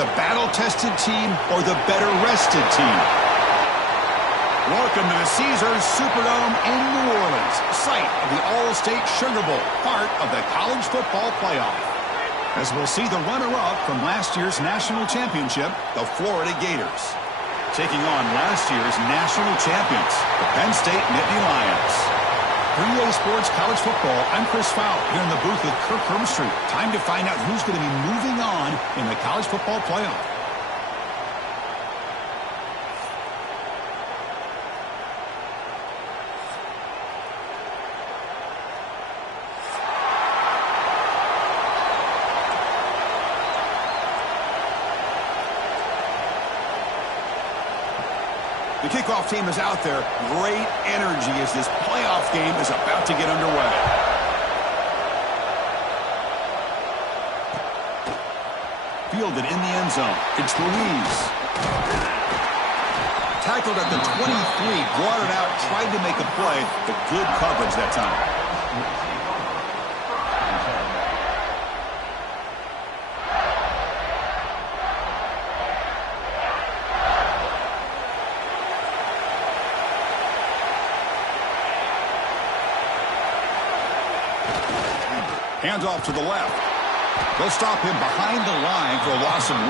The battle-tested team or the better-rested team? Welcome to the Caesars Superdome in New Orleans, site of the All-State Sugar Bowl, part of the college football playoff. As we'll see the runner-up from last year's national championship, the Florida Gators, taking on last year's national champions, the Penn State Nittany Lions. For EASports College Football, I'm Chris Fowler here in the booth with Kirk Hermstreet. Time to find out who's going to be moving on in the college football playoff. The kickoff team is out there. Great energy as this playoff game is about to get underway. Fielded in the end zone. It's Louise. Tackled at the 23. Brought it out. Tried to make a play, but good coverage that time. Hands off to the left. They'll stop him behind the line for a loss of 1.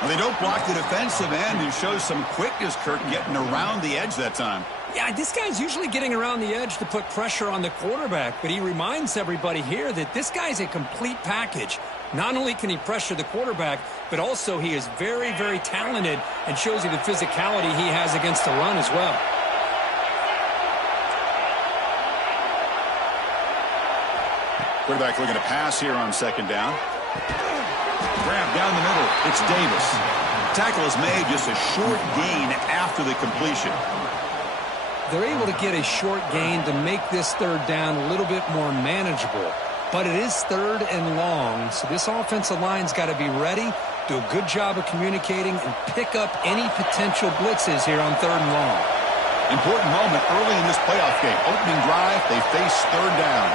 Well, they don't block the defensive end and show some quickness, Kirk, getting around the edge that time. Yeah, this guy's usually getting around the edge to put pressure on the quarterback, but he reminds everybody here that this guy's a complete package. Not only can he pressure the quarterback, but also he is very, very talented and shows you the physicality he has against the run as well. Quarterback looking to pass here on second down. Grab down the middle. It's Davis. Tackle is made, just a short gain after the completion. They're able to get a short gain to make this third down a little bit more manageable. But it is third and long, so this offensive line's got to be ready, do a good job of communicating, and pick up any potential blitzes here on third and long. Important moment early in this playoff game. Opening drive, they face third down.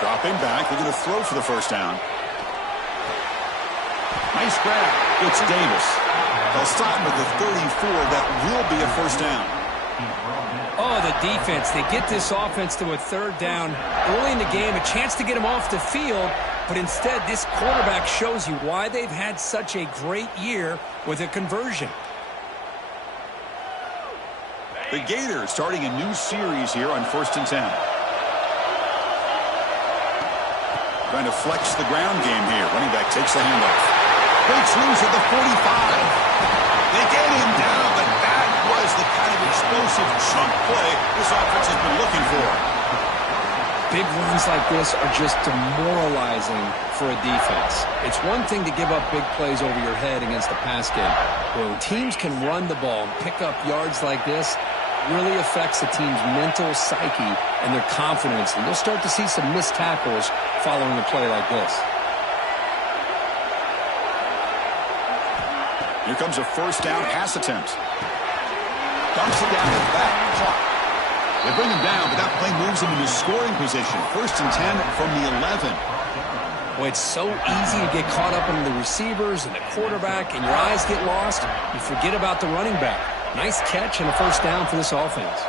Dropping back, they're going to throw for the first down. Nice grab. It's Davis. They'll stop him at the 34. That will be a first down. Oh, the defense. They get this offense to a third down early in the game, a chance to get him off the field, but instead this quarterback shows you why they've had such a great year with a conversion. The Gators starting a new series here on 1st and 10. Trying to flex the ground game here. Running back takes the handoff. Breaks loose at the 45. They get him down, but that was the kind of explosive chunk play this offense has been looking for. Big runs like this are just demoralizing for a defense. It's one thing to give up big plays over your head against the pass game. When teams can run the ball and pick up yards like this, really affects the team's mental psyche and their confidence. And you'll start to see some missed tackles following a play like this. Here comes a first down pass attempt. Dumps it down the back. Clock. They bring him down, but that play moves him into scoring position. 1st and 10 from the 11. Well, it's so easy to get caught up in the receivers and the quarterback, and your eyes get lost. You forget about the running back. Nice catch and a first down for this offense.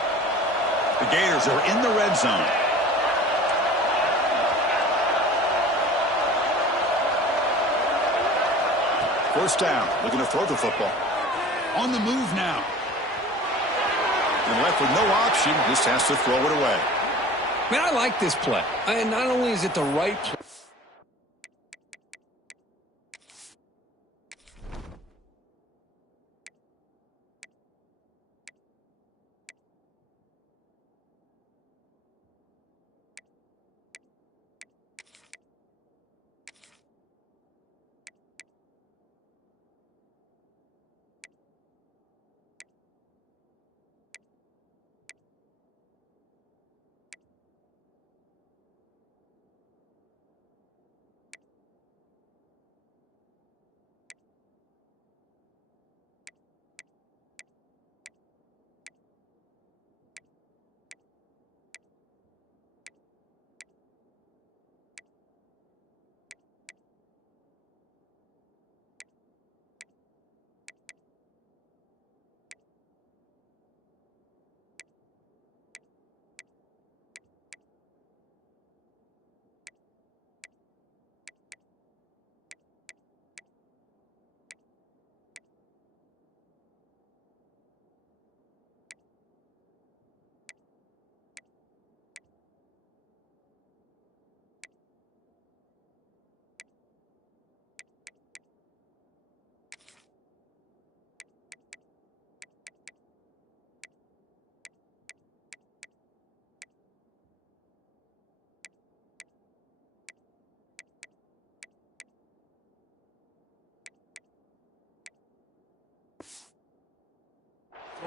The Gators are in the red zone. First down, looking to throw the football. On the move now. And left with no option, just has to throw it away. Man, I like this play. And not only is it the right play,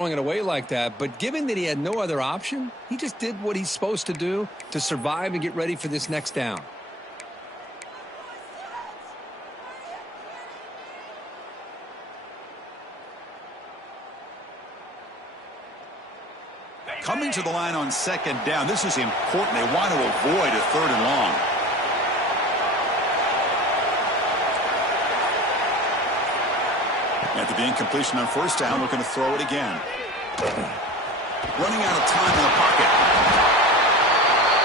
throwing it away like that, but given that he had no other option, he just did what he's supposed to do to survive and get ready for this next down. Coming to the line on second down, this is important. They want to avoid a third and long. After the incompletion on first down, looking to throw it again. Running out of time in the pocket.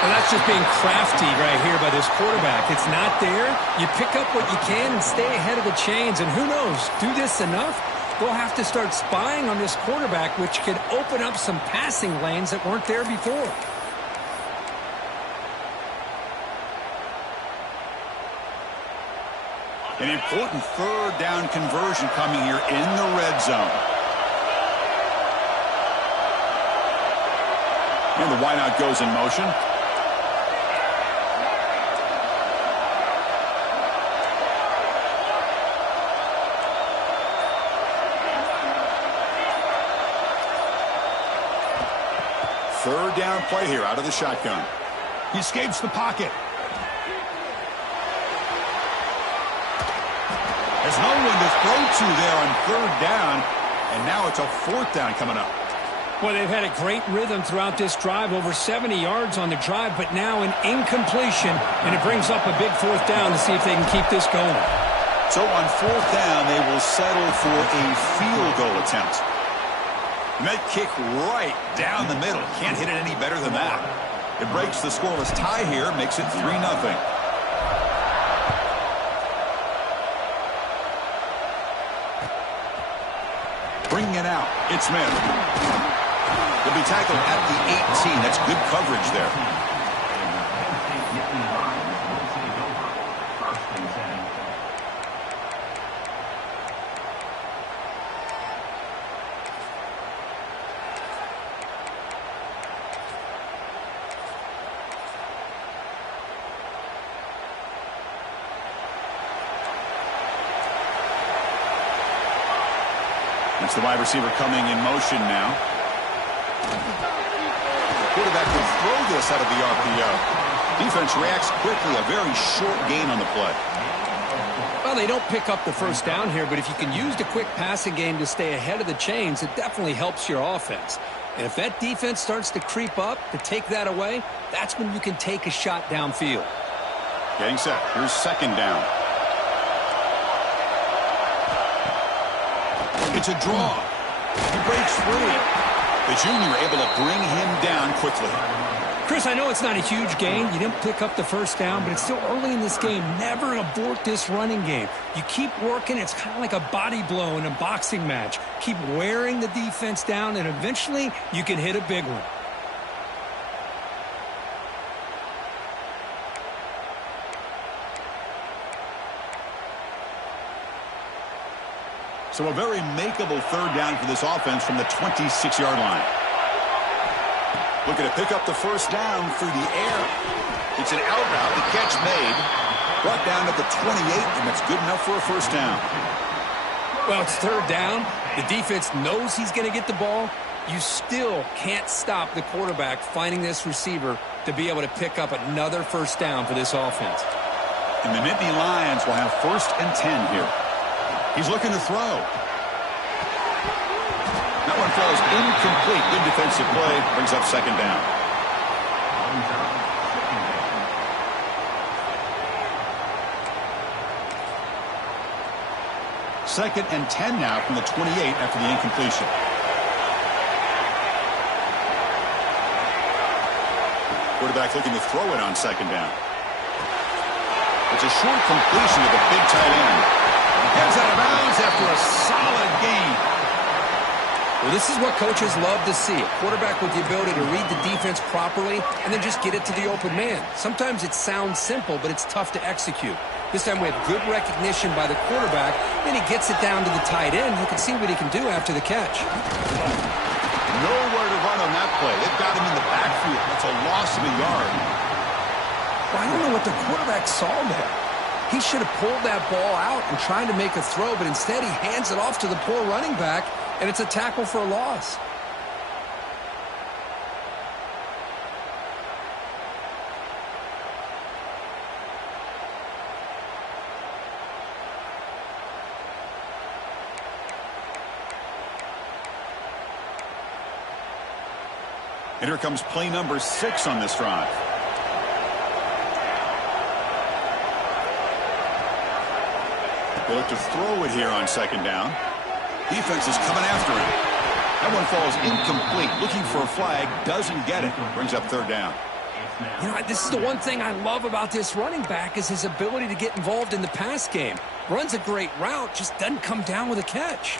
Well, that's just being crafty right here by this quarterback. It's not there. You pick up what you can and stay ahead of the chains. And who knows, do this enough, we'll have to start spying on this quarterback, which could open up some passing lanes that weren't there before. An important third down conversion coming here in the red zone. And the wideout goes in motion. Third down play here out of the shotgun. He escapes the pocket. There's no one to throw to there on third down, and now it's a fourth down coming up. Well, they've had a great rhythm throughout this drive, over 70 yards on the drive, but now an incompletion, and it brings up a big fourth down to see if they can keep this going. So on fourth down, they will settle for a field goal attempt. And that kick right down the middle. Can't hit it any better than that. It breaks the scoreless tie here, makes it 3-0. Bringing it out, it's Smith. He'll be tackled at the 18. That's good coverage there. It's the wide receiver coming in motion now. The quarterback will throw this out of the RPO. Defense reacts quickly. A very short gain on the play. Well, they don't pick up the first down here, but if you can use the quick passing game to stay ahead of the chains, it definitely helps your offense. And if that defense starts to creep up to take that away, that's when you can take a shot downfield. Getting set. Here's second down. It's a draw. He breaks free. The junior able to bring him down quickly. Chris, I know it's not a huge gain. You didn't pick up the first down, but it's still early in this game. Never abort this running game. You keep working. It's kind of like a body blow in a boxing match. Keep wearing the defense down, and eventually you can hit a big one. So a very makeable third down for this offense from the 26-yard line. Looking to pick up the first down through the air. It's an out route. The catch made. Brought down at the 28, and that's good enough for a first down. Well, it's third down. The defense knows he's going to get the ball. You still can't stop the quarterback finding this receiver to be able to pick up another first down for this offense. And the Nittany Lions will have 1st and 10 here. He's looking to throw. That one falls incomplete. Good defensive play. Brings up second down. Second and 10 now from the 28 after the incompletion. Quarterback looking to throw it on second down. It's a short completion to the big tight end. Heads out of bounds after a solid gain. Well, this is what coaches love to see. A quarterback with the ability to read the defense properly and then just get it to the open man. Sometimes it sounds simple, but it's tough to execute. This time we have good recognition by the quarterback, then he gets it down to the tight end. You can see what he can do after the catch. Nowhere to run on that play. They've got him in the backfield. That's a loss of a yard. Well, I don't know what the quarterback saw there. He should have pulled that ball out and tried to make a throw, but instead he hands it off to the poor running back, and it's a tackle for a loss. And here comes play number 6 on this drive. They look to throw it here on second down. Defense is coming after him. That one falls incomplete. Looking for a flag. Doesn't get it. Brings up third down. You know, this is the one thing I love about this running back is his ability to get involved in the pass game. Runs a great route, just doesn't come down with a catch.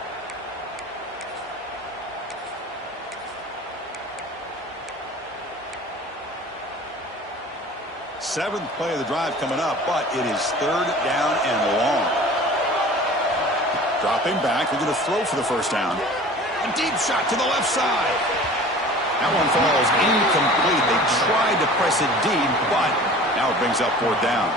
Seventh play of the drive coming up, but it is third down and long. Dropping back, they're going to throw for the first down. A deep shot to the left side. That one falls incomplete. They tried to press it deep, but now it brings up fourth down.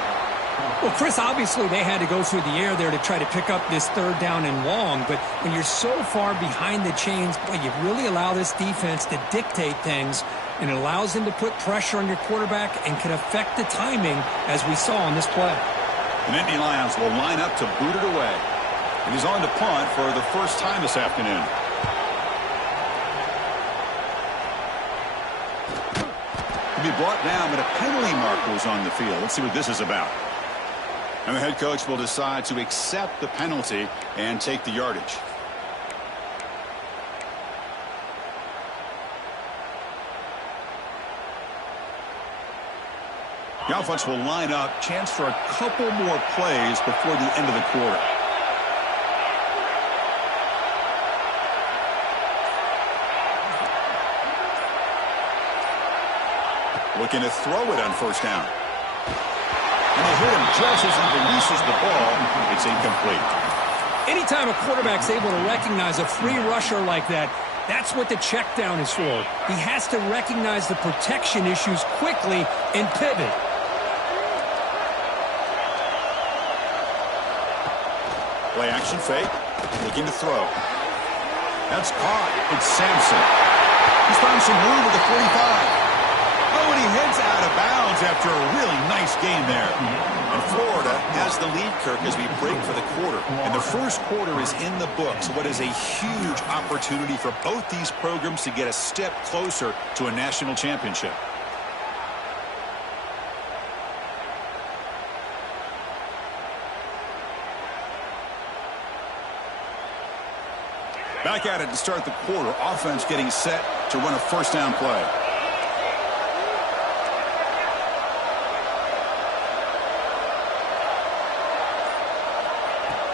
Well, Chris, obviously they had to go through the air there to try to pick up this third down and long, but when you're so far behind the chains, boy, you really allow this defense to dictate things, and it allows them to put pressure on your quarterback and can affect the timing, as we saw on this play. The Nittany Lions will line up to boot it away. And he's on to punt for the first time this afternoon. Be brought down, but a penalty mark was on the field. Let's see what this is about. And the head coach will decide to accept the penalty and take the yardage. The offense will line up. Chance for a couple more plays before the end of the quarter. Looking to throw it on first down. And they hit him just as he releases the ball. It's incomplete. Anytime a quarterback's able to recognize a free rusher like that, that's what the check down is for. He has to recognize the protection issues quickly and pivot. Play action fake. Looking to throw. That's caught. It's Sampson. He's found some room at the 45. Oh, and he heads out of bounds after a really nice game there. And Florida has the lead, Kirk, as we break for the quarter. And the first quarter is in the books. What is a huge opportunity for both these programs to get a step closer to a national championship. Back at it to start the quarter. Offense getting set to run a first down play.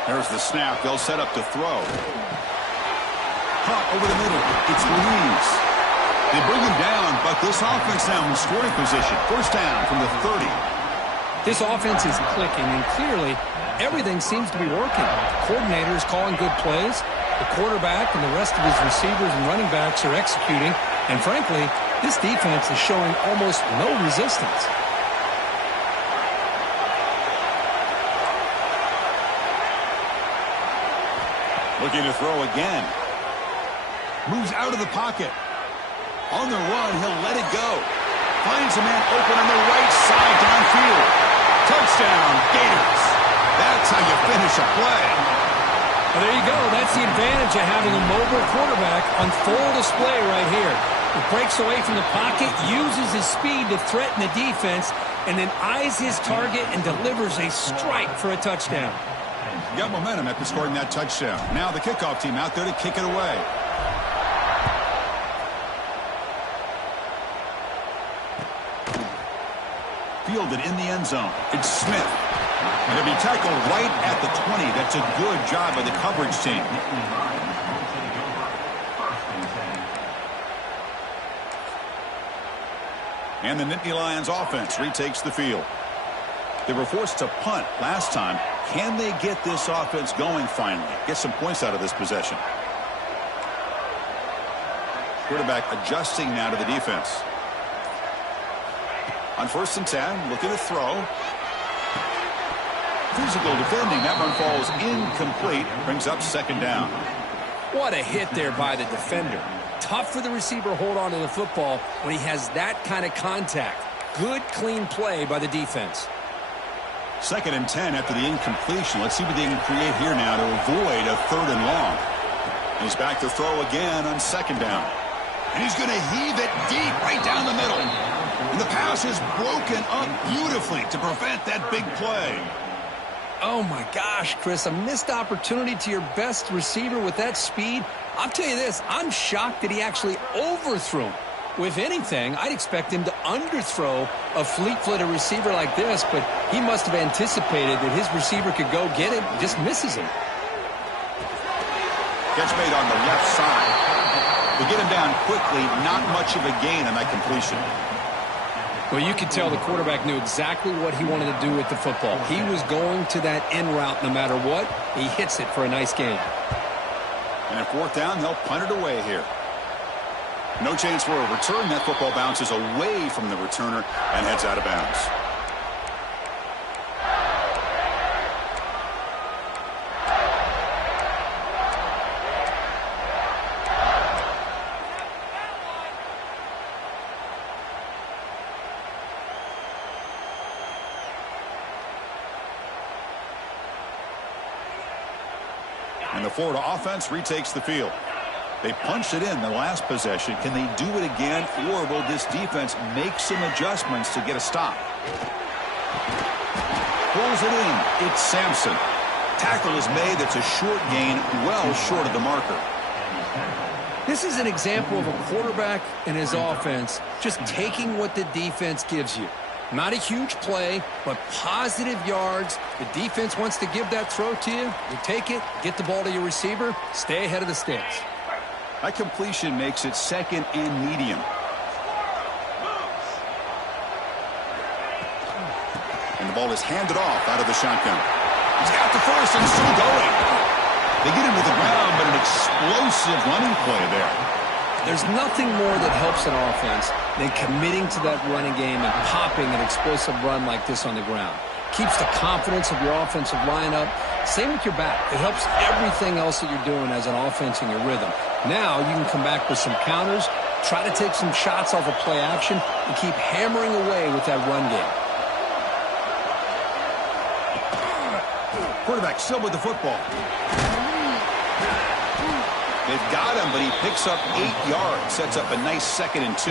There's the snap. They'll set up to throw. Caught over the middle. It's Louise. They bring him down, but this offense now in scoring position. First down from the 30. This offense is clicking, and clearly everything seems to be working. The coordinator is calling good plays. The quarterback and the rest of his receivers and running backs are executing. And frankly, this defense is showing almost no resistance. Looking to throw again. Moves out of the pocket. On the run, he'll let it go. Finds a man open on the right side downfield. Touchdown, Gators. That's how you finish a play. Well, there you go. That's the advantage of having a mobile quarterback on full display right here. He breaks away from the pocket, uses his speed to threaten the defense, and then eyes his target and delivers a strike for a touchdown. Got momentum after scoring that touchdown. Now the kickoff team out there to kick it away. Fielded in the end zone. It's Smith. And it'll be tackled right at the 20. That's a good job by the coverage team. And the Nittany Lions offense retakes the field. They were forced to punt last time. Can they get this offense going finally? Get some points out of this possession. Quarterback adjusting now to the defense. On 1st and 10, looking to throw. Physical defending. That one falls incomplete. Brings up second down. What a hit there by the defender. Tough for the receiver to hold on to the football when he has that kind of contact. Good, clean play by the defense. 2nd and 10 after the incompletion. Let's see what they can create here now to avoid a 3rd and long. He's back to throw again on 2nd down. And he's going to heave it deep right down the middle. And the pass is broken up beautifully to prevent that big play. Oh, my gosh, Chris, a missed opportunity to your best receiver with that speed. I'll tell you this, I'm shocked that he actually overthrew him. If anything, I'd expect him to underthrow a fleet-footed receiver like this, but he must have anticipated that his receiver could go get it and just misses him. Catch made on the left side. We get him down quickly, not much of a gain on that completion. Well, you could tell the quarterback knew exactly what he wanted to do with the football. He was going to that end route no matter what. He hits it for a nice gain. And at fourth down, they'll punt it away here. No chance for a return. That football bounces away from the returner and heads out of bounds. And the Florida offense retakes the field. They punched it in the last possession. Can they do it again, or will this defense make some adjustments to get a stop? Pulls it in. It's Sampson. Tackle is made. That's a short gain, well short of the marker. This is an example of a quarterback and his offense just taking what the defense gives you. Not a huge play, but positive yards. The defense wants to give that throw to you. You take it, get the ball to your receiver, stay ahead of the sticks. That completion makes it second and medium. And the ball is handed off out of the shotgun. He's got the first and still going. They get him to the ground, but an explosive running play there. There's nothing more that helps an offense than committing to that running game and popping an explosive run like this on the ground. Keeps the confidence of your offensive lineup. Same with your back. It helps everything else that you're doing as an offense in your rhythm. Now you can come back with some counters, try to take some shots off of play action, and keep hammering away with that run game. Quarterback still with the football. They've got him, but he picks up 8 yards. Sets up a nice 2nd and 2.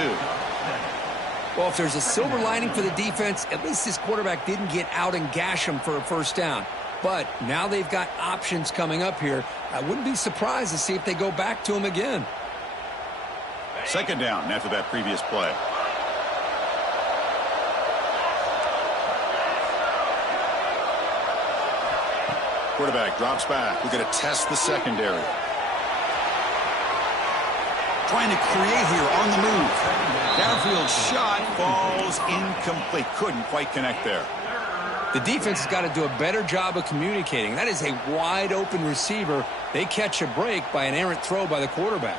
Well, if there's a silver lining for the defense, at least this quarterback didn't get out and gash him for a first down. But now they've got options coming up here. I wouldn't be surprised to see if they go back to him again. 2nd down after that previous play. Quarterback drops back. We're going to test the secondary. Trying to create here on the move. Downfield shot falls incomplete. Couldn't quite connect there. The defense has got to do a better job of communicating. That is a wide open receiver. They catch a break by an errant throw by the quarterback.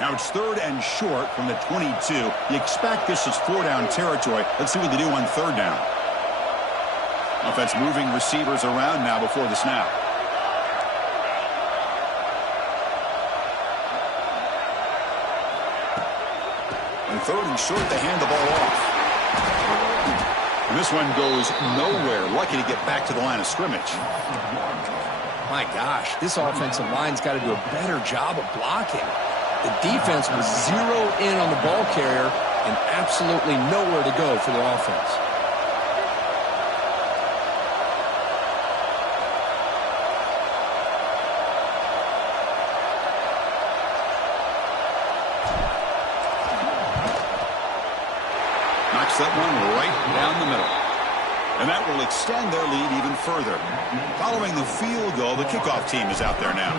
Now it's 3rd and short from the 22. You expect this is 4-down territory. Let's see what they do on 3rd down. Offense moving receivers around now before the snap. On 3rd and short, they hand the ball off. And this one goes nowhere. Lucky to get back to the line of scrimmage. My gosh, this offensive line's got to do a better job of blocking. The defense was zeroed in on the ball carrier and absolutely nowhere to go for the offense. Knocks that one right down the middle. And that will extend their lead even further. Following the field goal, the kickoff team is out there now.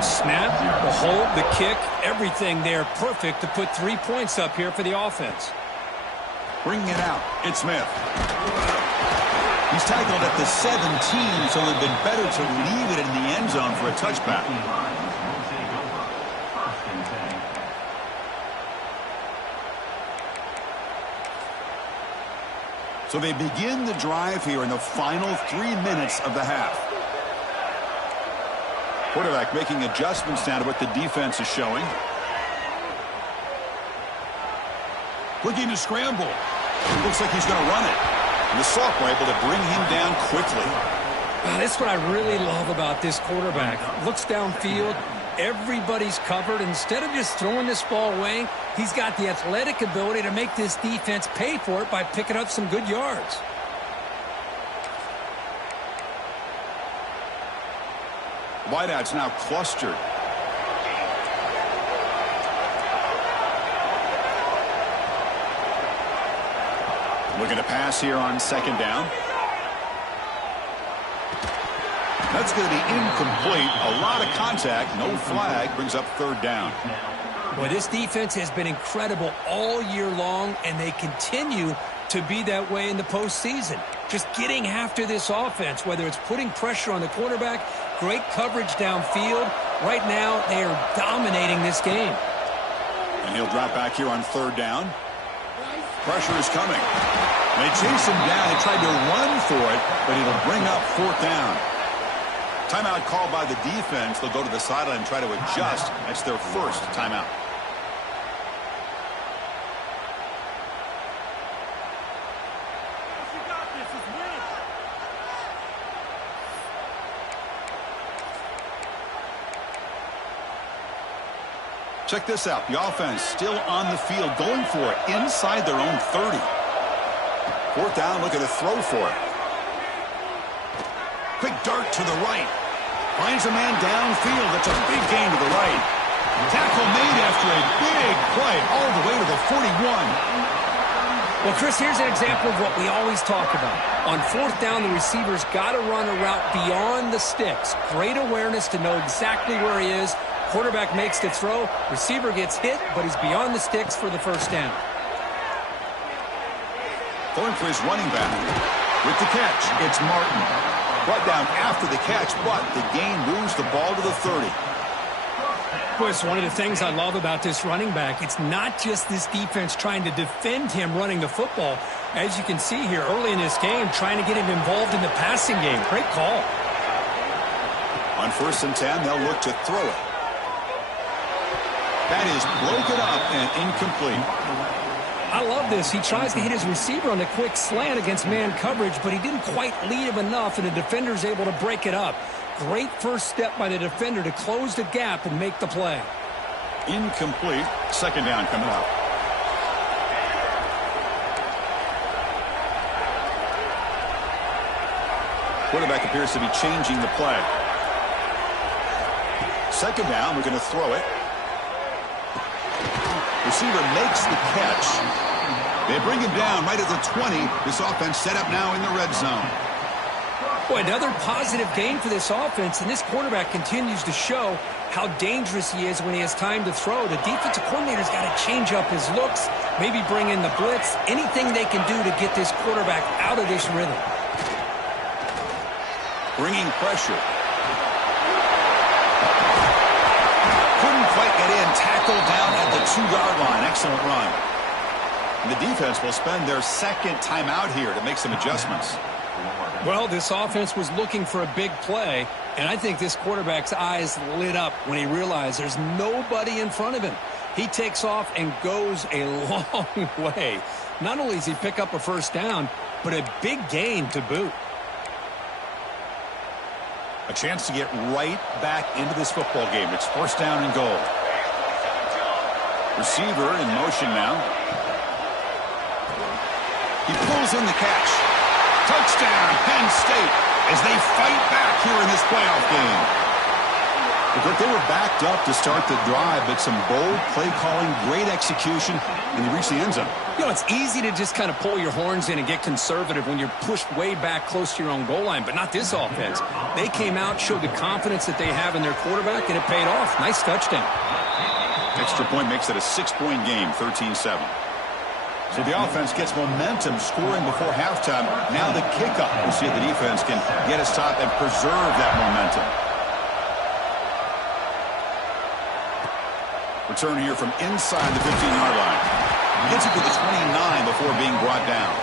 Snap, the hold, the kick, everything there perfect to put 3 points up here for the offense. Bringing it out, it's Smith. He's tackled at the 17, so it would have been better to leave it in the end zone for a touchback. So they begin the drive here in the final 3 minutes of the half. Quarterback making adjustments now to what the defense is showing. Looking to scramble. Looks like he's going to run it. And the sophomore able to bring him down quickly. This is what I really love about this quarterback. Looks downfield. Everybody's covered. Instead of just throwing this ball away, he's got the athletic ability to make this defense pay for it by picking up some good yards. Wideouts now clustered. Looking to pass here on second down. That's going to be incomplete. A lot of contact. No flag. Brings up third down. Boy, this defense has been incredible all year long, and they continue to be that way in the postseason. Just getting after this offense, whether it's putting pressure on the quarterback, great coverage downfield. Right now, they are dominating this game. And he'll drop back here on third down. Pressure is coming. They chase him down. They tried to run for it, but it'll bring up fourth down. Timeout called by the defense. They'll go to the sideline and try to adjust. That's their first timeout. Check this out. The offense still on the field, going for it inside their own 30. Fourth down, looking to throw for it. Quick dart to the right. Finds a man downfield. That's a big gain to the right. Tackle made after a big play all the way to the 41. Well, Chris, here's an example of what we always talk about. On fourth down, the receiver's got to run a route beyond the sticks. Great awareness to know exactly where he is. Quarterback makes the throw. Receiver gets hit, but he's beyond the sticks for the first down. Going for his running back. With the catch, it's Martin. Brought down after the catch, but the gain moves the ball to the 30. Boy, it's one of the things I love about this running back. It's not just this defense trying to defend him running the football. As you can see here early in this game, trying to get him involved in the passing game. Great call. On 1st and 10, they'll look to throw it. That is broken up and incomplete. I love this. He tries to hit his receiver on a quick slant against man coverage, but he didn't quite lead him enough, and the defender's able to break it up. Great first step by the defender to close the gap and make the play. Incomplete. Second down coming up. Quarterback appears to be changing the play. Second down, we're going to throw it. Receiver makes the catch. They bring him down right at the 20. This offense set up now in the red zone. Boy, another positive game for this offense, and this quarterback continues to show how dangerous he is when he has time to throw. The defensive coordinator's got to change up his looks, maybe bring in the blitz, anything they can do to get this quarterback out of this rhythm. Bringing pressure. Couldn't quite get in. Tackled down at the 2-yard line. Excellent run. And the defense will spend their second timeout here to make some adjustments. Well, this offense was looking for a big play, and I think this quarterback's eyes lit up when he realized there's nobody in front of him. He takes off and goes a long way. Not only does he pick up a first down, but a big gain to boot. A chance to get right back into this football game. It's first down and goal. Receiver in motion now. He pulls in the catch. Touchdown, Penn State, as they fight back here in this playoff game. They were backed up to start the drive, but some bold play calling, great execution, and they reached the end zone. You know, it's easy to just kind of pull your horns in and get conservative when you're pushed way back close to your own goal line, but not this offense. They came out, showed the confidence that they have in their quarterback, and it paid off. Nice touchdown. Extra point makes it a 6-point game, 13-7. So the offense gets momentum scoring before halftime. Now the kickoff. We'll see if the defense can get a stop and preserve that momentum. Return here from inside the 15-yard line. Gets it to the 29 before being brought down.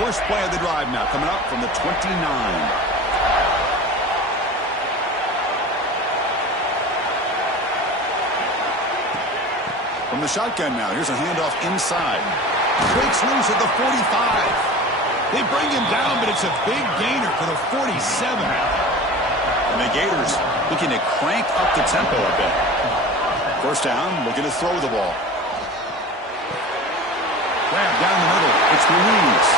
First play of the drive now coming up from the 29. From the shotgun now, here's a handoff inside. Breaks loose at the 45. They bring him down, but it's a big gainer for the 47. And the Gators looking to crank up the tempo a bit. First down, looking to throw the ball. Grab down the middle. It's Ruiz.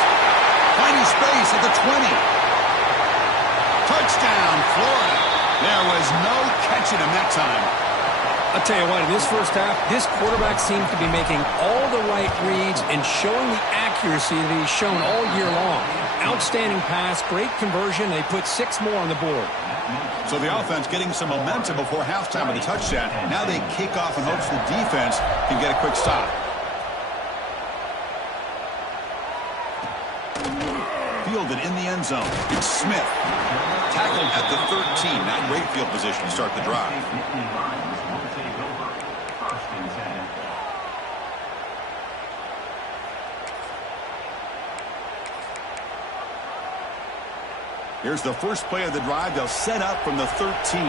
Finding space at the 20. Touchdown, Florida. There was no catching him that time. I'll tell you what, in this first half, this quarterback seems to be making all the right reads and showing the accuracy that he's shown all year long. Outstanding pass, great conversion. They put 6 more on the board. So the offense getting some momentum before halftime with a touchdown. Now they kick off in hopes the defense can get a quick stop. Fielded in the end zone. It's Smith. Tackled at the 13. Not great field position to start the drive. Here's the first play of the drive. They'll set up from the 13.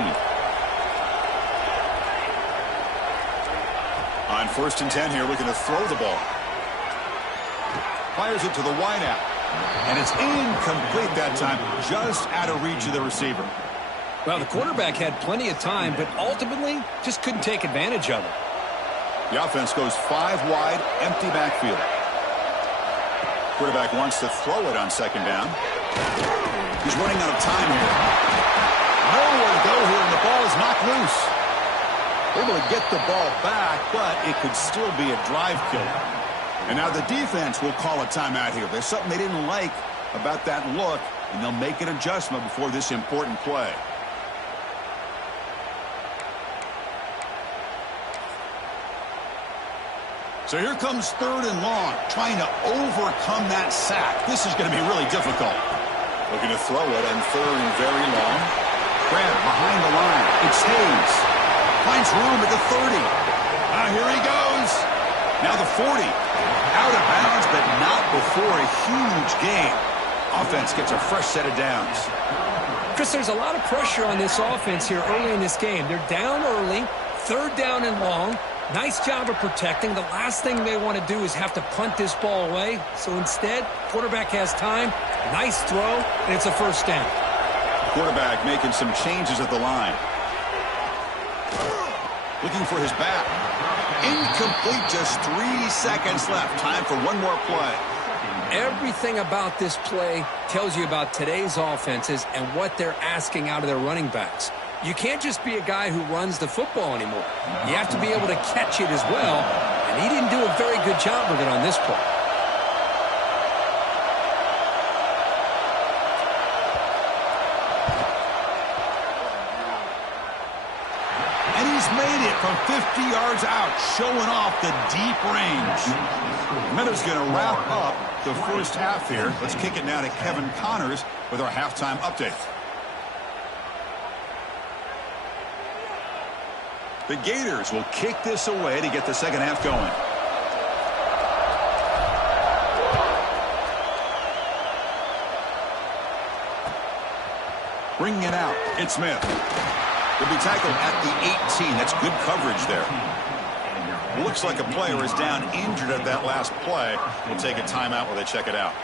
On 1st and 10 here, looking to throw the ball. Fires it to the wideout. And it's incomplete that time, just out of reach of the receiver. Well, the quarterback had plenty of time, but ultimately just couldn't take advantage of it. The offense goes 5 wide, empty backfield. Quarterback wants to throw it on 2nd down. He's running out of time here. Nowhere to go here, and the ball is knocked loose. Able to get the ball back, but it could still be a drive killer. And now the defense will call a timeout here. There's something they didn't like about that look, and they'll make an adjustment before this important play. So here comes 3rd and long, trying to overcome that sack. This is going to be really difficult. Looking to throw it on 3rd and very long. Grab behind the line. It's Hayes. Finds room at the 30. Here he goes. Now the 40. Out of bounds, but not before a huge gain. Offense gets a fresh set of downs. Chris, there's a lot of pressure on this offense here early in this game. They're down early, 3rd down and long. Nice job of protecting. The last thing they want to do is have to punt this ball away. So instead, quarterback has time. Nice throw, and it's a 1st down. Quarterback making some changes at the line. Looking for his back. Incomplete, just 3 seconds left. Time for one more play. Everything about this play tells you about today's offenses and what they're asking out of their running backs. You can't just be a guy who runs the football anymore. You have to be able to catch it as well, and he didn't do a very good job of it on this play. And he's made it from 50 yards out, showing off the deep range. Meadows going to wrap up the first half here. Let's kick it now to Kevin Connors with our halftime update. The Gators will kick this away to get the second half going. Bringing it out, it's Smith. He'll be tackled at the 18. That's good coverage there. Looks like a player is down injured at that last play. We'll take a timeout while they check it out.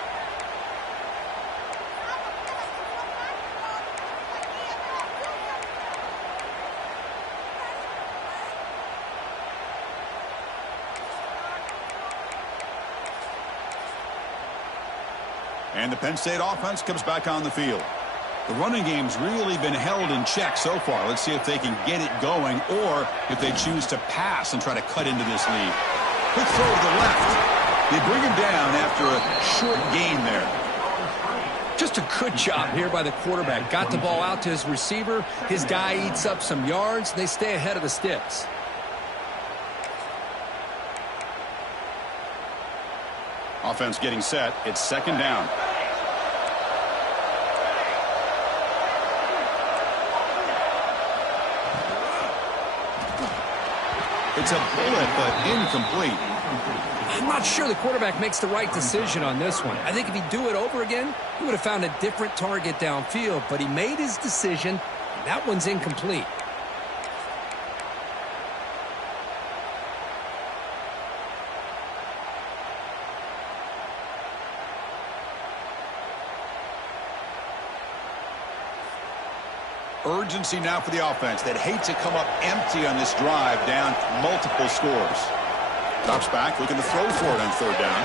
And the Penn State offense comes back on the field. The running game's really been held in check so far. Let's see if they can get it going or if they choose to pass and try to cut into this lead. Quick throw to the left. They bring him down after a short gain there. Just a good job here by the quarterback. Got the ball out to his receiver. His guy eats up some yards. They stay ahead of the sticks. Offense getting set. It's 2nd down. It's a bullet, but incomplete. I'm not sure the quarterback makes the right decision on this one. I think if he'd do it over again, he would have found a different target downfield, but he made his decision, and that one's incomplete. Urgency now for the offense. They'd hate to come up empty on this drive, down multiple scores. Drops back, looking to throw for it on third down.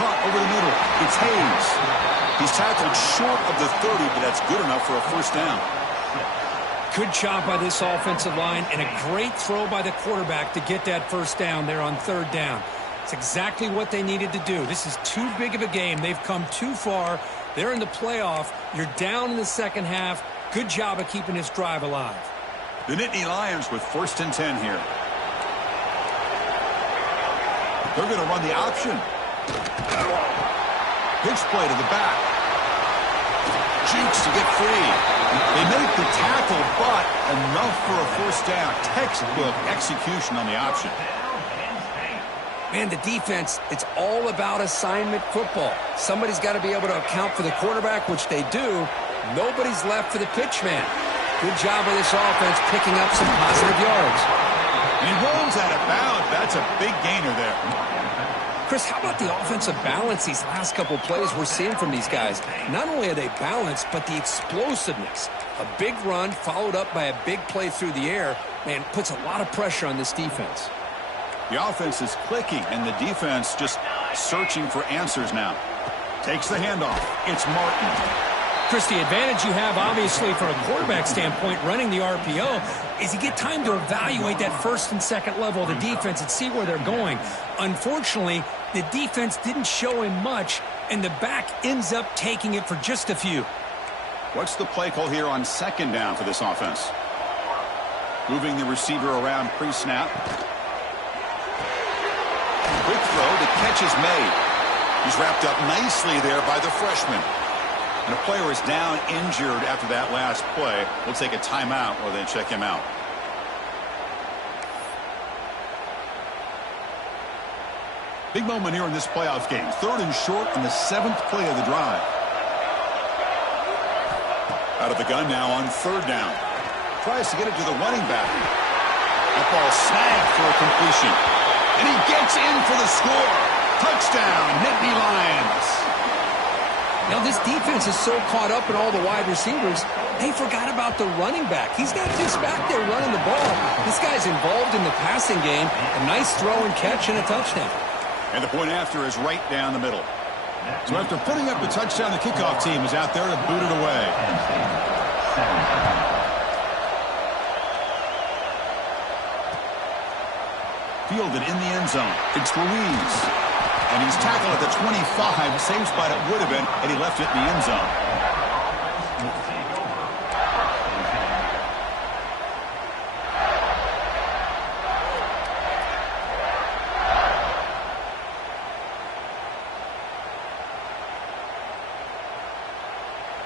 Caught over the middle. It's Hayes. He's tackled short of the 30, but that's good enough for a first down. Good job by this offensive line, and a great throw by the quarterback to get that first down there on third down. It's exactly what they needed to do. This is too big of a game. They've come too far. They're in the playoff. You're down in the second half. Good job of keeping this drive alive. The Nittany Lions with 1st and 10 here. They're going to run the option. Pitch play to the back. Jukes to get free. They make the tackle, but enough for a first down. Textbook execution on the option. Man, the defense, it's all about assignment football. Somebody's got to be able to account for the quarterback, which they do. Nobody's left for the pitch man. Good job of this offense picking up some positive yards. And he rolls out of bounds. That's a big gainer there. Chris, how about the offensive balance these last couple plays we're seeing from these guys? Not only are they balanced, but the explosiveness. A big run followed up by a big play through the air, man, puts a lot of pressure on this defense. The offense is clicking, and the defense just searching for answers now. Takes the handoff. It's Martin. Chris, the advantage you have, obviously, from a quarterback standpoint, running the RPO, is you get time to evaluate that first and second level of the defense and see where they're going. Unfortunately, the defense didn't show him much, and the back ends up taking it for just a few. What's the play call here on second down for this offense? Moving the receiver around pre-snap. Quick throw, the catch is made. He's wrapped up nicely there by the freshman. And a player is down injured after that last play. We'll take a timeout or then check him out. Big moment here in this playoff game. 3rd and short on the 7th play of the drive. Out of the gun now on 3rd down. Tries to get it to the running back. That ball snagged for a completion. And he gets in for the score. Touchdown, Nittany Lions. Now, this defense is so caught up in all the wide receivers, they forgot about the running back. He's not just back there running the ball. This guy's involved in the passing game. A nice throw and catch and a touchdown. And the point after is right down the middle. So after putting up the touchdown, the kickoff team is out there to boot it away. Fielded in the end zone. It's Ruiz. And he's tackled at the 25. Same spot it would have been, and he left it in the end zone.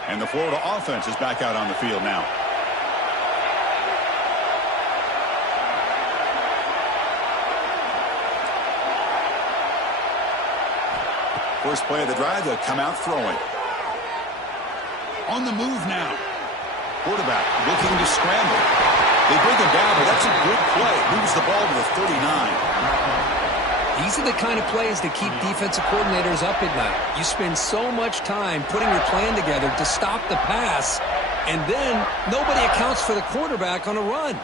And the Florida offense is back out on the field now. First play of the drive, they'll come out throwing. On the move now. Quarterback looking to scramble. They bring him down, but that's a good play. Moves the ball to the 39. These are the kind of plays that keep defensive coordinators up at night. You spend so much time putting your plan together to stop the pass, and then nobody accounts for the quarterback on a run.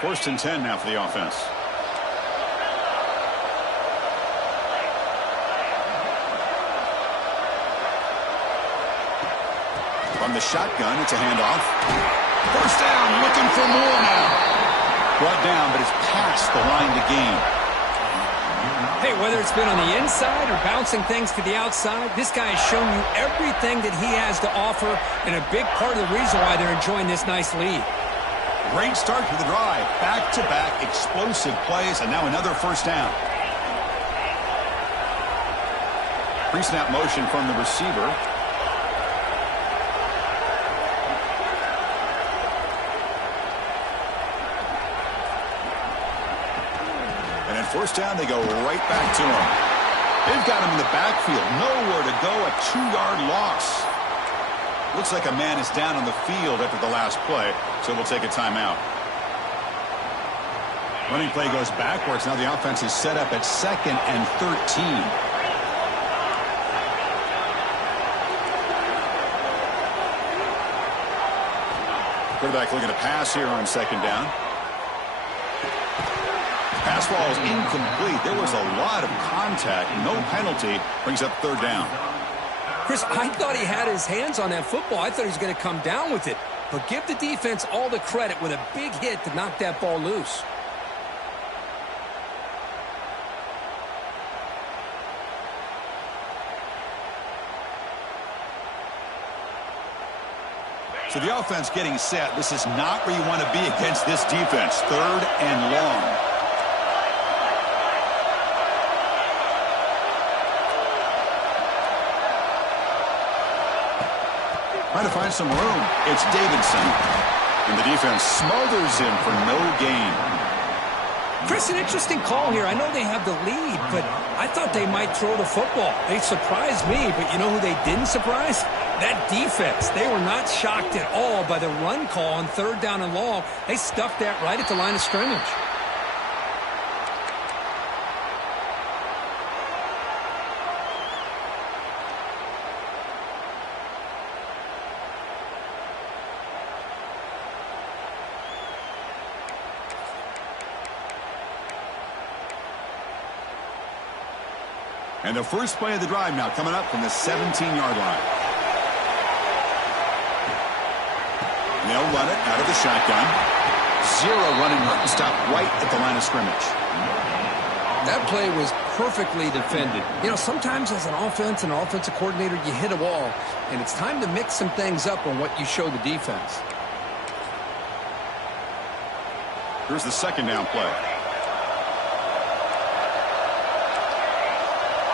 1st and 10 now for the offense. From the shotgun, it's a handoff. First down, looking for more now. Brought down, but it's past the line to gain. Hey, whether it's been on the inside or bouncing things to the outside, this guy has shown you everything that he has to offer, and a big part of the reason why they're enjoying this nice lead. Great start to the drive. Back-to-back explosive plays, and now another first down. Pre-snap motion from the receiver. First down, they go right back to him. They've got him in the backfield. Nowhere to go. A 2-yard loss. Looks like a man is down on the field after the last play, so we'll take a timeout. Running play goes backwards. Now the offense is set up at 2nd and 13. Quarterback looking to pass here on second down. Pass ball is incomplete. There was a lot of contact. No penalty. Brings up third down. Chris, I thought he had his hands on that football. I thought he was going to come down with it. But give the defense all the credit with a big hit to knock that ball loose. So the offense getting set. This is not where you want to be against this defense. Third and long. Trying to find some room. It's Davidson. And the defense smothers him for no gain. Chris, an interesting call here. I know they have the lead, but I thought they might throw the football. They surprised me, but you know who they didn't surprise? That defense. They were not shocked at all by the run call on third down and long. They stuffed that right at the line of scrimmage. And the first play of the drive now coming up from the 17-yard line. They'll run it out of the shotgun. Zero running room. Stop right at the line of scrimmage. That play was perfectly defended. You know, sometimes as an offense and an offensive coordinator, you hit a wall, and it's time to mix some things up on what you show the defense. Here's the second down play.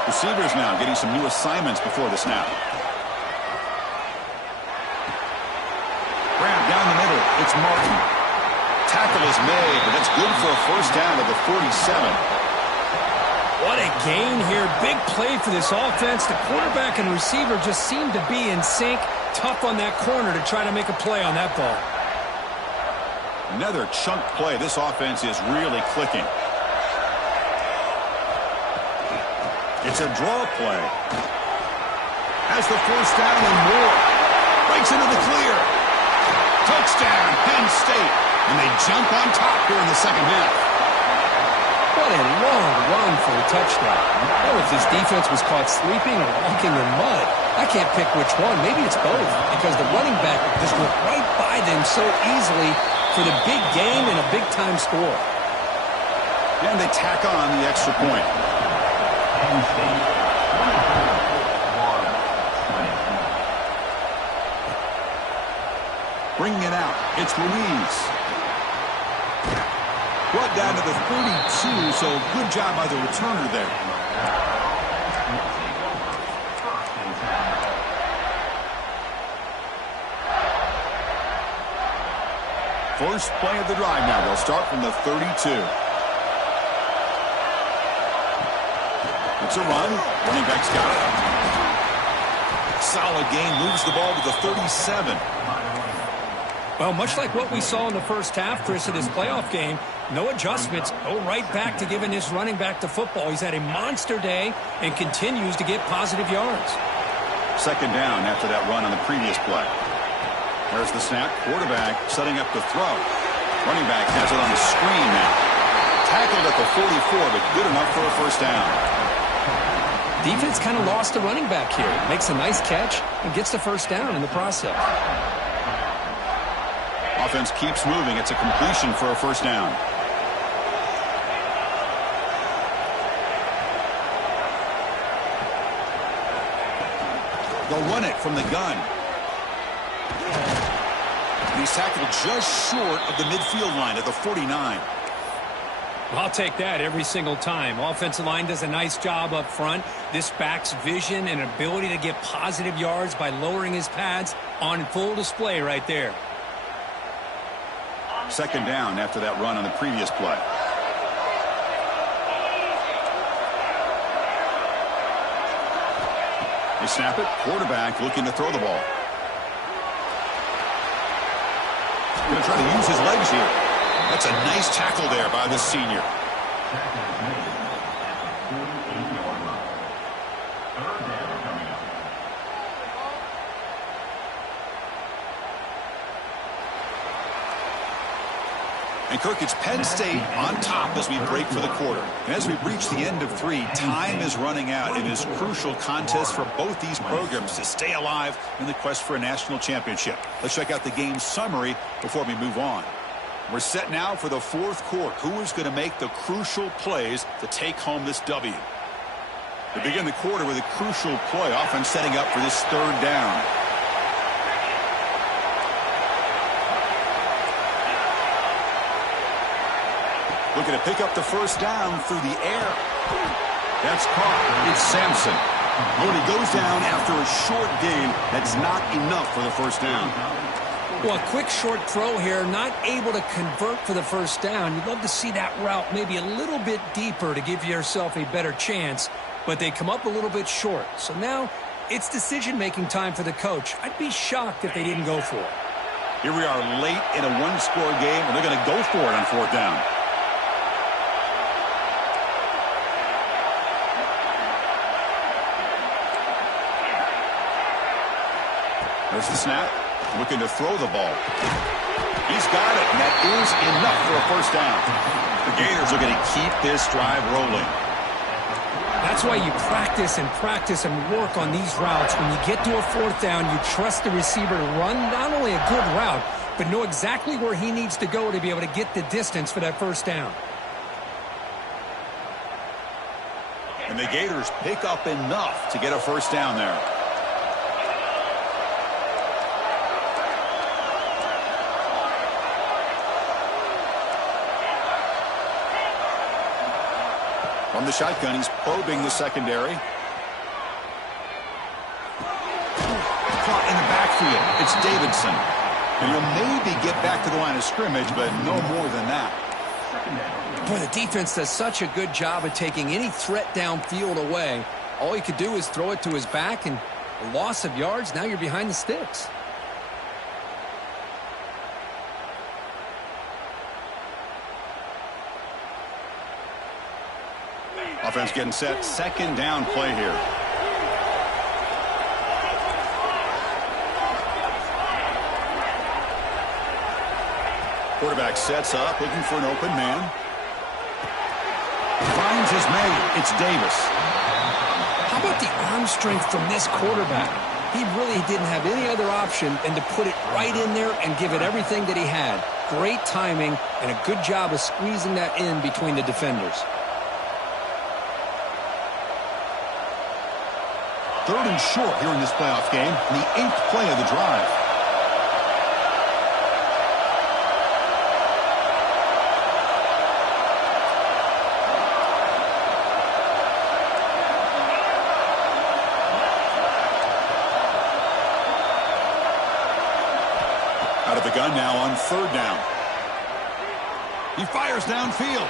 Receivers now getting some new assignments before the snap. Grab down the middle. It's Martin. Tackle is made, but that's good for a first down at the 47. What a gain here. Big play for this offense. The quarterback and receiver just seem to be in sync. Tough on that corner to try to make a play on that ball. Another chunk play. This offense is really clicking. It's a draw play. Has the first down and more. Breaks into the clear. Touchdown, Penn State. And they jump on top here in the second half. What a long run for a touchdown. I don't know if this defense was caught sleeping or walking in mud. I can't pick which one. Maybe it's both, because the running back just went right by them so easily for the big game and a big-time score. And they tack on the extra point. Bringing it out. It's Ruiz. Brought down to the 32, so good job by the returner there. First play of the drive now. They'll start from the 32. It's a run. Running back's got it. Solid gain. Moves the ball to the 37. Well, much like what we saw in the first half, Chris, of this playoff game, no adjustments. Go right back to giving this running back the football. He's had a monster day and continues to get positive yards. Second down after that run on the previous play. There's the snap. Quarterback setting up the throw. Running back has it on the screen now. Tackled at the 44, but good enough for a first down. Defense kind of lost the running back here. Makes a nice catch and gets the first down in the process. Offense keeps moving. It's a completion for a first down. They'll run it from the gun. And he's tackled just short of the midfield line at the 49. I'll take that every single time. Offensive line does a nice job up front. This back's vision and ability to get positive yards by lowering his pads on full display right there. Second down after that run on the previous play. They snap it. Quarterback looking to throw the ball. Going to try to use his legs here. That's a nice tackle there by the senior. And Kirk, it's Penn State on top as we break for the quarter. And as we reach the end of 3, time is running out in this crucial contest for both these programs to stay alive in the quest for a national championship. Let's check out the game summary before we move on. We're set now for the 4th quarter. Who is going to make the crucial plays to take home this W? They begin the quarter with a crucial play, often setting up for this 3rd down. Looking to pick up the 1st down through the air. That's caught. It's Sampson. When he goes down after a short gain, that's not enough for the 1st down. Well, a quick short throw here, not able to convert for the 1st down. You'd love to see that route maybe a little bit deeper to give yourself a better chance, but they come up a little bit short. So now it's decision-making time for the coach. I'd be shocked if they didn't go for it. Here we are late in a 1-score game, and they're going to go for it on 4th down. There's the snap. Looking to throw the ball. He's got it, and that is enough for a 1st down. The Gators are going to keep this drive rolling. That's why you practice and work on these routes. When you get to a 4th down, you trust the receiver to run not only a good route, but know exactly where he needs to go to be able to get the distance for that 1st down. And the Gators pick up enough to get a 1st down there. From the shotgun, he's probing the secondary. Caught in the backfield. It's Davidson. And he'll maybe get back to the line of scrimmage, but no more than that. Boy, the defense does such a good job of taking any threat downfield away. All he could do is throw it to his back, and a loss of yards, now you're behind the sticks. Offense getting set. 2nd down play here. Quarterback sets up, looking for an open man. Finds his man. It's Davis. How about the arm strength from this quarterback? He really didn't have any other option than to put it right in there and give it everything that he had. Great timing and a good job of squeezing that in between the defenders. 3rd and short here in this playoff game. The 8th play of the drive. Out of the gun now on 3rd down. He fires downfield.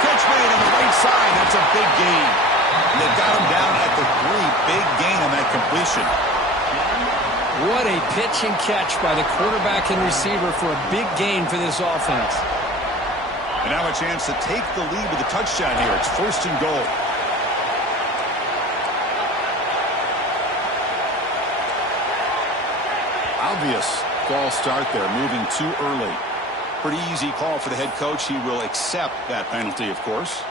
Catch made on the right side. That's a big gain. And they've got him down at the 3. Big gain on that completion. What a pitch and catch by the quarterback and receiver for a big gain for this offense. And now a chance to take the lead with a touchdown here. It's 1st and goal. Obvious false start there, moving too early. Pretty easy call for the head coach. He will accept that penalty, of course.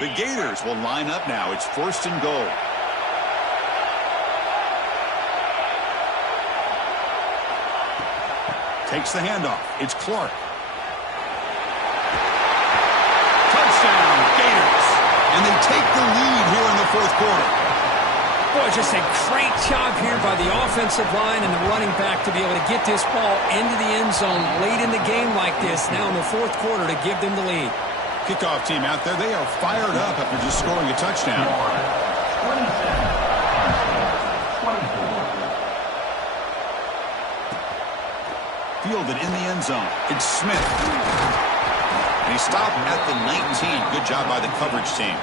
The Gators will line up now. It's 1st and goal. Takes the handoff. It's Clark. Touchdown, Gators. And they take the lead here in the 4th quarter. Boy, just a great job here by the offensive line and the running back to be able to get this ball into the end zone late in the game like this, now in the 4th quarter, to give them the lead. Kickoff team out there. They are fired up after just scoring a touchdown. Fielded in the end zone. It's Smith. And he stopped at the 19. Good job by the coverage team.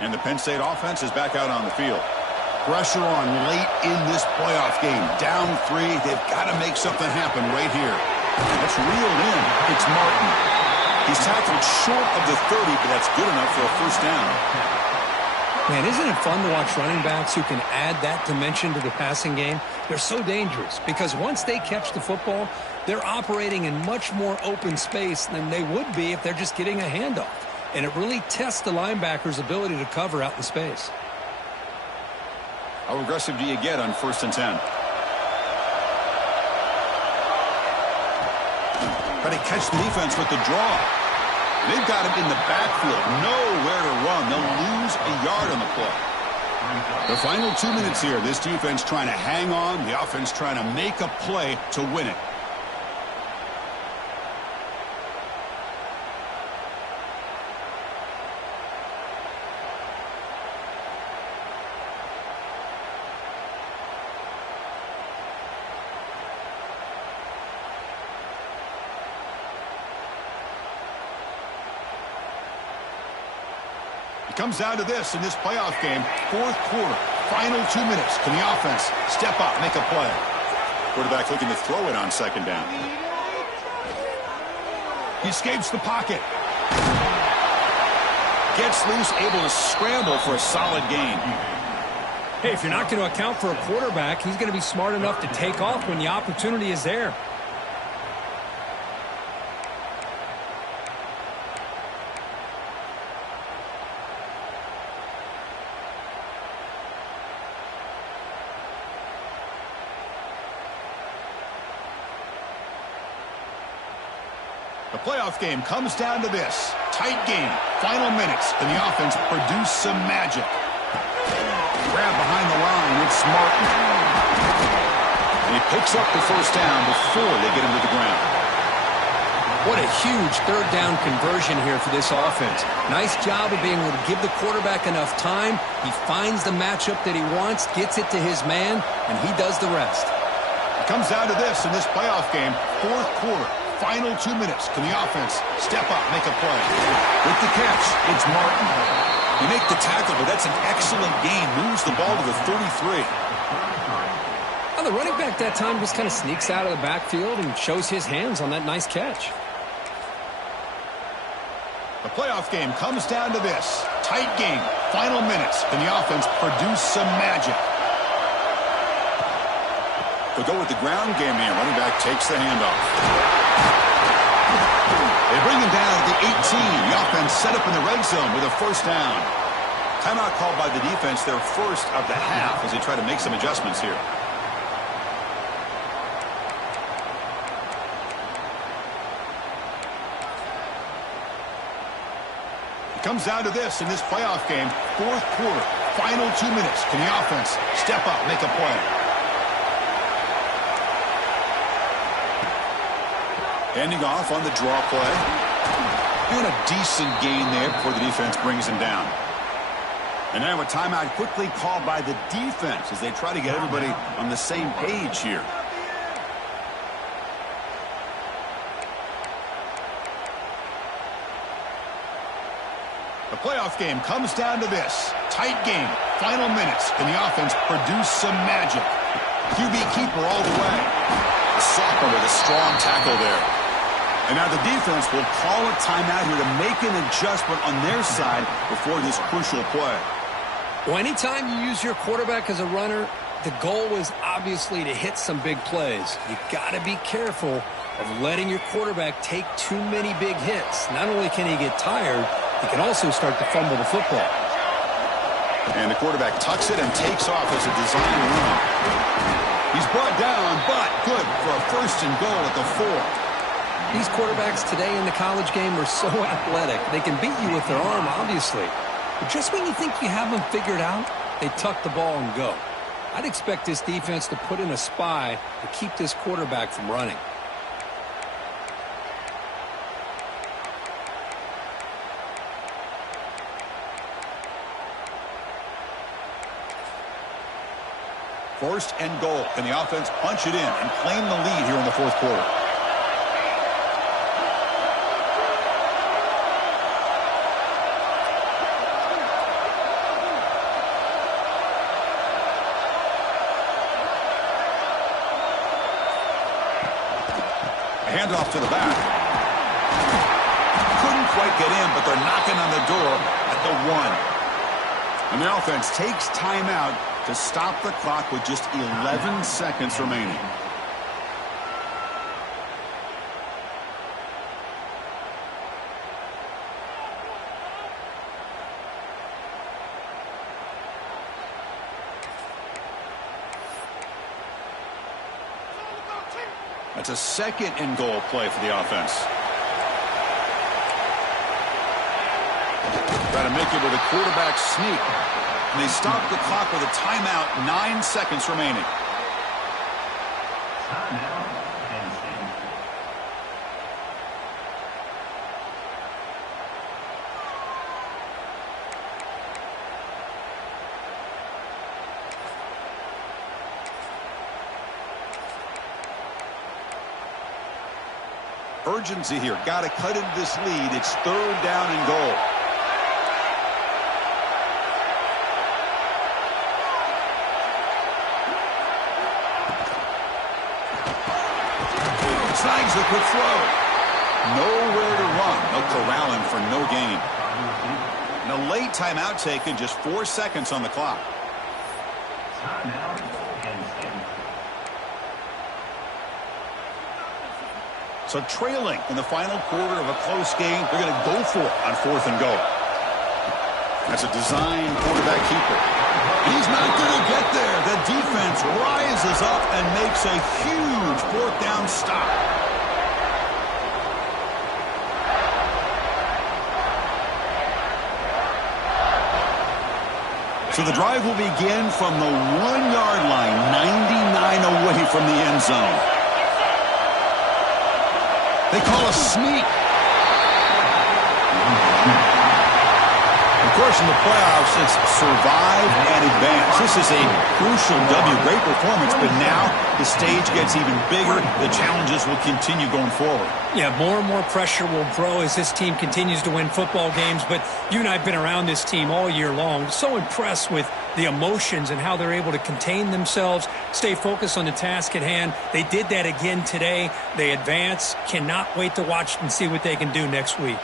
And the Penn State offense is back out on the field. Pressure on late in this playoff game. Down 3. They've got to make something happen right here. That's reeled in. It's Martin. He's tackled short of the 30, but that's good enough for a first down. Man, isn't it fun to watch running backs who can add that dimension to the passing game? They're so dangerous because once they catch the football, they're operating in much more open space than they would be if they're just getting a handoff. And it really tests the linebacker's ability to cover out in space. How aggressive do you get on 1st and 10? Try to catch the defense with the draw. They've got him in the backfield. Nowhere to run. They'll lose a yard on the play. The final 2 minutes here. This defense trying to hang on. The offense trying to make a play to win it. It comes down to this in this playoff game. 4th quarter, final 2 minutes. Can the offense step up, make a play? Quarterback looking to throw it on 2nd down. He escapes the pocket. Gets loose, able to scramble for a solid gain. Hey, if you're not going to account for a quarterback, he's going to be smart enough to take off when the opportunity is there. The playoff game comes down to this. Tight game. Final minutes. Can the offense produce some magic? Grab behind the line. It's Martin. And he picks up the first down before they get him to the ground. What a huge 3rd down conversion here for this offense. Nice job of being able to give the quarterback enough time. He finds the matchup that he wants, gets it to his man, and he does the rest. It comes down to this in this playoff game. 4th quarter. Final 2 minutes. Can the offense step up, make a play? With the catch, it's Martin. You make the tackle, but that's an excellent gain. Moves the ball to the 33. Now, the running back that time just kind of sneaks out of the backfield and shows his hands on that nice catch. The playoff game comes down to this. Tight game. Final minutes. Can the offense produce some magic? They'll go with the ground game here. Running back takes the handoff. They bring him down at the 18. The offense set up in the red zone with a first down. Timeout called by the defense, their first of the half, as they try to make some adjustments here. It comes down to this in this playoff game. 4th quarter, final 2 minutes. Can the offense step up, make a play? Handing off on the draw play. And a decent gain there before the defense brings him down. And now a timeout quickly called by the defense as they try to get everybody on the same page here. The playoff game comes down to this. Tight game. Final minutes. Can the offense produce some magic? QB keeper all the way. Sophomore with a strong tackle there. And now the defense will call a timeout here to make an adjustment on their side before this crucial play. Well, anytime you use your quarterback as a runner, the goal is obviously to hit some big plays. You got to be careful of letting your quarterback take too many big hits. Not only can he get tired, he can also start to fumble the football. And the quarterback tucks it and takes off as a design run. He's brought down, but good for a 1st and goal at the 4. These quarterbacks today in the college game are so athletic. They can beat you with their arm, obviously. But just when you think you have them figured out, they tuck the ball and go. I'd expect this defense to put in a spy to keep this quarterback from running. First and goal. Can the offense punch it in and claim the lead here in the 4th quarter? Handoff to the back. Couldn't quite get in, but they're knocking on the door at the 1. And the offense takes timeout to stop the clock with just 11 seconds remaining. That's a second and goal play for the offense. Try to make it with a quarterback sneak. And they stop the clock with a timeout, 9 seconds remaining. Urgency here. Got to cut into this lead. It's 3rd down and goal. Snags the quick throw. Nowhere to run. No corralling for no gain. And a late timeout taken. Just 4 seconds on the clock. So trailing in the final quarter of a close game, they're going to go for it on 4th and goal. That's a design quarterback keeper. He's not going to get there. The defense rises up and makes a huge 4th down stop. So the drive will begin from the 1-yard line, 99 away from the end zone. They call a sneak. Of course, in the playoffs, it's survive and advance. This is a crucial W. Great performance, but now the stage gets even bigger. The challenges will continue going forward. Yeah, more and more pressure will grow as this team continues to win football games. But you and I have been around this team all year long. So impressed with the emotions and how they're able to contain themselves, stay focused on the task at hand. They did that again today. They advance. Cannot wait to watch and see what they can do next week.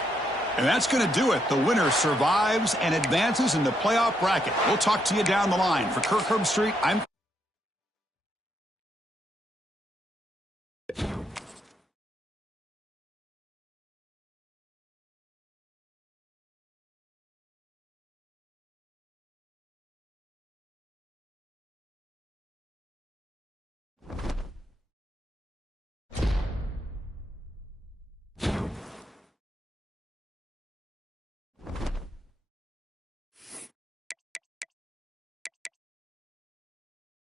And that's going to do it. The winner survives and advances in the playoff bracket. We'll talk to you down the line. For Kirk Herbstreit, I'm